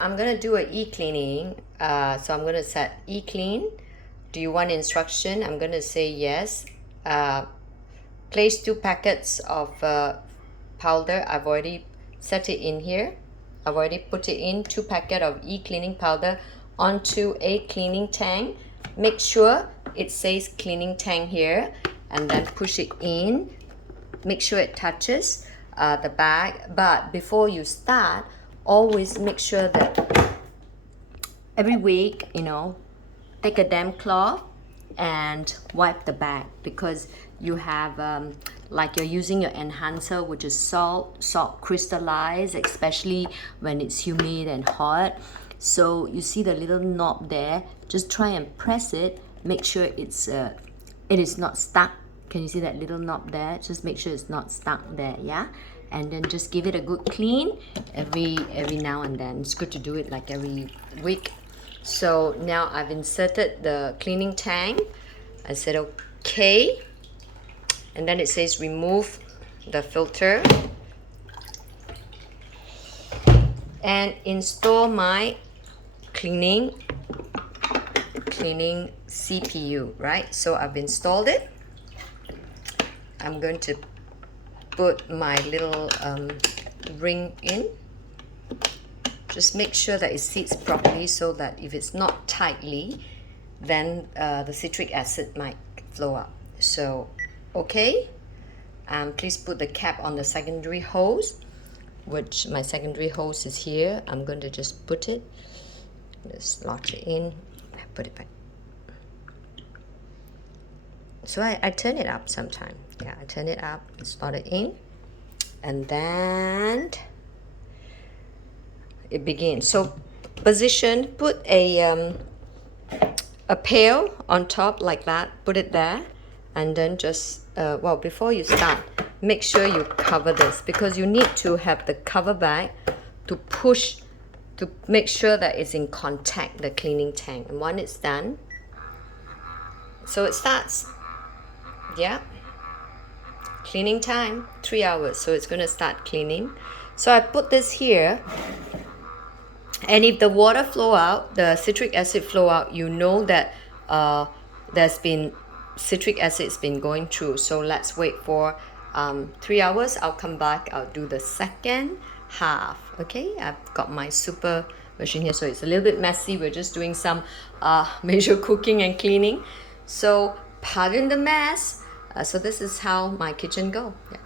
I'm gonna do a e-cleaning. So I'm gonna set e-clean. Do you want instruction? I'm gonna say yes. Place 2 packets of powder. I've already set it in here. I've already put it in 2 packets of e-cleaning powder onto a cleaning tank. Make sure it says cleaning tank here, and then push it in. Make sure it touches the bag. But before you start, always make sure that every week, take a damp cloth and wipe the bag, because you have like you're using your enhancer, which is salt crystallized, especially when it's humid and hot. So you see the little knob there, just try and press it, make sure it is not stuck. Can you see that little knob there? Just make sure it's not stuck there, yeah? And then just give it a good clean every now and then. It's good to do it like every week. So now I've inserted the cleaning tank. I said okay, and then it says remove the filter and install my cleaning CPU, right? So I've installed it. I'm going to put my little ring in. Just make sure that it sits properly, so that if it's not tightly, then the citric acid might flow up. So okay, please put the cap on the secondary hose, which my secondary hose is here. I'm going to just put it, just slot it in, put it back. So I turn it up sometime. Yeah, I turn it up, slot it in, and then it begins. So position, put a pail on top like that, put it there, and then just well, before you start, make sure you cover this, because you need to have the cover bag to push, to make sure that it's in contact, the cleaning tank. And when it's done, so it starts, yeah, cleaning time 3 hours, so it's going to start cleaning. So I put this here, and if the water flow out, the citric acid flow out, you know that there's been citric acid's been going through. So let's wait for 3 hours. I'll come back, I'll do the second half. Okay, I've got my super machine here, so it's a little bit messy. We're just doing some major cooking and cleaning, so pardon the mess. So this is how my kitchen go. Yeah.